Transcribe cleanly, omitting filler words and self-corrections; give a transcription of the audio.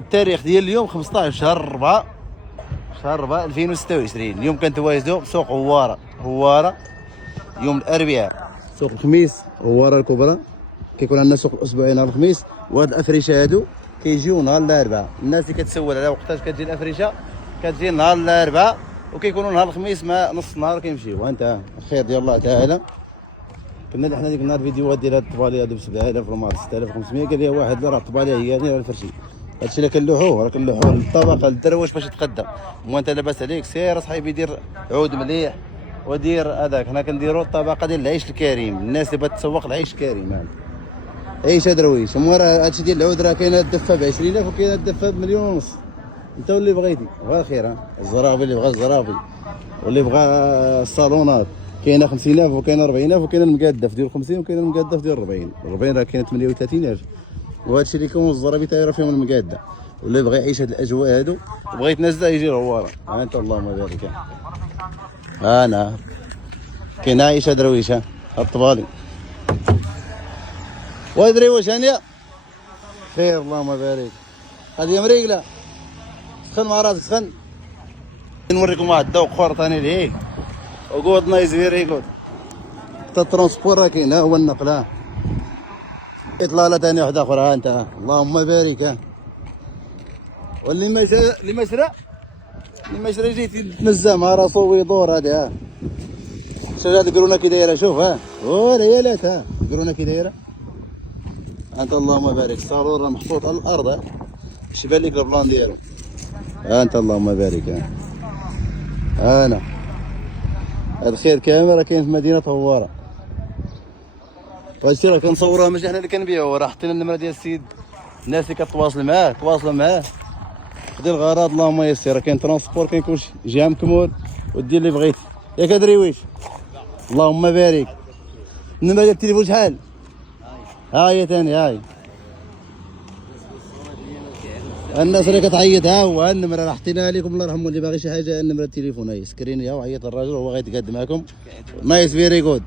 التاريخ ديال اليوم 15 شهر 4 2026. اليوم كنتواجدوا بسوق هواره يوم الاربعاء. سوق الخميس هواره الكبرى كيكون عندنا سوق الاسبوعي نهار الخميس، وهاد الافريشه هادو كيجيو نهار الاربعاء. الناس اللي كتسول على وقتاش كتجي الافريشه كتجي نهار الاربعاء، وكيكونوا نهار الخميس مع نص النهار كيمشيو. وانت الخير ديال الله تعالى. كنا حنا ديك النهار فيديوهات ديال هاد الطباليه هادو ب 7000 ولا 6500، قال لي واحد راه الطباليه هي غير الفرشي. هادشي اللي كنلوحوه راه كنلوحوه للطبقه للدرويش باش يتقدم. وانت لاباس عليك سير اصاحبي دير عود مليح ودير هذاك. حنا كنديروا الطبقه ديال العيش الكريم، الناس اللي بغات تسوق العيش الكريم هذا عيش درويش. مورا هادشي ديال العود راه كاينه الدفه ب 20000 وكاينه الدفه بمليون ونص. انت واللي بغيتي بغا الخير، الزرافي اللي بغا الزرافي واللي بغا الصالونات كاينه 50000 وكاينه 40000 وكاينه المقادف ديال 50 وكاينه المقادف ديال 40 راه كاينه 38000. وهادشي اللي كيكون الزرافي تايره فيهم المقاده. واللي بغى يعيش هاد الاجواء هادو بغى يتنزل يجي لهواره. ها انت اللهم بارك. انا كاين عايشه درويشه الطبالي وادري واش هانيه خير اللهم بارك. هذه مريقله سخن مع راسك سخن. نوريكم واحد الذوق اخر ثاني ليه وقود نايس فيري جود. حتى الترونسبور راه كاين، ها هو النقل. ها اطلاله ثاني واحده اخرى. ها انت اللهم بارك. ها واللي ما شرا جيت يتنزه مع راسو ويدور. هذا ها شوف هاد الكرونا كي دايره. شوف ها ريالات. ها الكرونا كي دايره. انت اللهم بارك. الصالون راه محطوط على الارض. ها اش بان لك البلان ديالو. ها انت اللهم بارك. ها انا هاد الخير كامل راه كاين في مدينه هواره. وهادشي راه كنصوروها ماشي حنا اللي كنبيعوه، راه حطينا النمره ديال السيد. الناس اللي كتواصل معاه تواصلوا معاه خدي الغرض اللهم يسر. راه كاين ترونسبور كاين كلشي. جهه مكمول ودير اللي بغيتي ياك ادريويش. اللهم بارك. النمره ديال التليفون شحال؟ ها هي ثاني. هاي الناس اللي كتعيط ها هو النمره راه حطيناها لكم الله يرحمه. اللي باغي شي حاجه النمره التليفون هاي سكرينيها وعيط للراجل وهو غيتقاد معكم. نايس فيري جود.